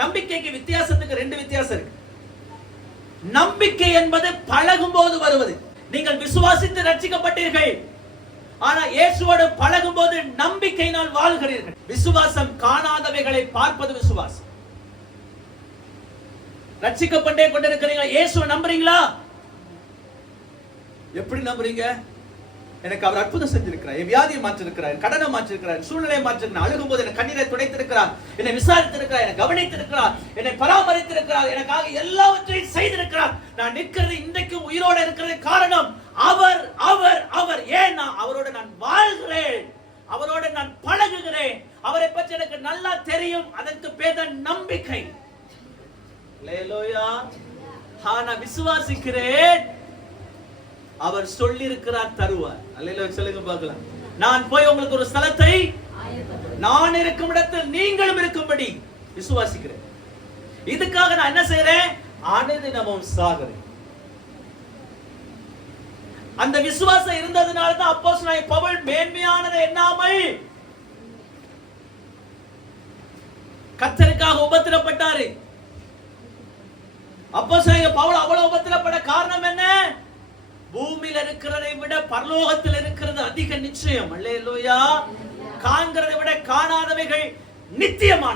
நம்பிக்கைக்கு வித்தியாசத்துக்கு ரெண்டு வித்தியாசம் இருக்கு. நம்பிக்கை என்பது பழகும் போது வருவது. நீங்கள் விசுவாசித்து ரட்சிக்கப்பட்டீர்கள், ஆனா இயேசுவோடு பழகும் போது நம்பிக்கையினால் வாழ்கிறீர்கள். விசுவாசம் காணாதவைகளை பார்ப்பது விசுவாசம். ரட்சிக்கப்பட்டே கொண்டிருக்கிறீங்களா? இயேசுவை நம்புறீங்களா? எப்படி நம்புறீங்க? எனக்கு அவர் அற்புதம் செஞ்சிருக்கிறார், என் வியாதியை மாற்றிருக்கிறார், கடனை மாற்றிருக்கிறார், சூழ்நிலையை மாற்றிருக்கிறார், அழுகும் போது என் கண்ணீரை துடைத்திருக்கிறார், என்னை விசாரித்திருக்கிறார், என்னை கவனித்திருக்கிறார், என்னை பராமரித்திருக்கிறார், எனக்காக எல்லாவற்றையும் செய்திருக்கிறார். நான் நிற்கிறது இன்றைக்கும் உயிரோடு இருக்கிறது காரணம் அவர் அவர் அவர். ஏன் அவரோடு நான் வாழ்கிறேன், அவரோடு நான் பழகுகிறேன், அவரை பற்றி எனக்கு நல்லா தெரியும். அதற்கு பேர் தான் நம்பிக்கை. ஹல்லேலூயா. நான் விசுவாசிக்கிறேன், அவர் சொல்லி இருக்கிறார் தருவார். அல்லேலூயா சொல்லுங்க பார்க்கலாம். நான் போய் உங்களுக்கு ஒரு ஸ்தலத்தை, நான் இருக்கும் இடத்தில் நீங்களும் இருக்கும்படி விசுவாசிக்கிறேன். இதுக்காக நான் என்ன செய்றேன்? அனுதினமும் சாகிறேன். அந்த விசுவாசம் இருந்ததுனால தான் அப்போஸ்தலனாகிய பவுல் மேன்மையானதை எண்ணாமல் கர்த்தருக்காக உபத்திரப்பட்டாரு. அப்போஸ்தலனாகிய பவுல் அவ்வளவு உபத்திரப்பட காரணம் என்ன? பூமியில் இருக்கிறதை விட பரலோகத்தில் இருக்கிறது அதிக நிச்சயம். அல்லேலூயா. காண்கிறதை விட காணாதவைகள் நித்தியமான.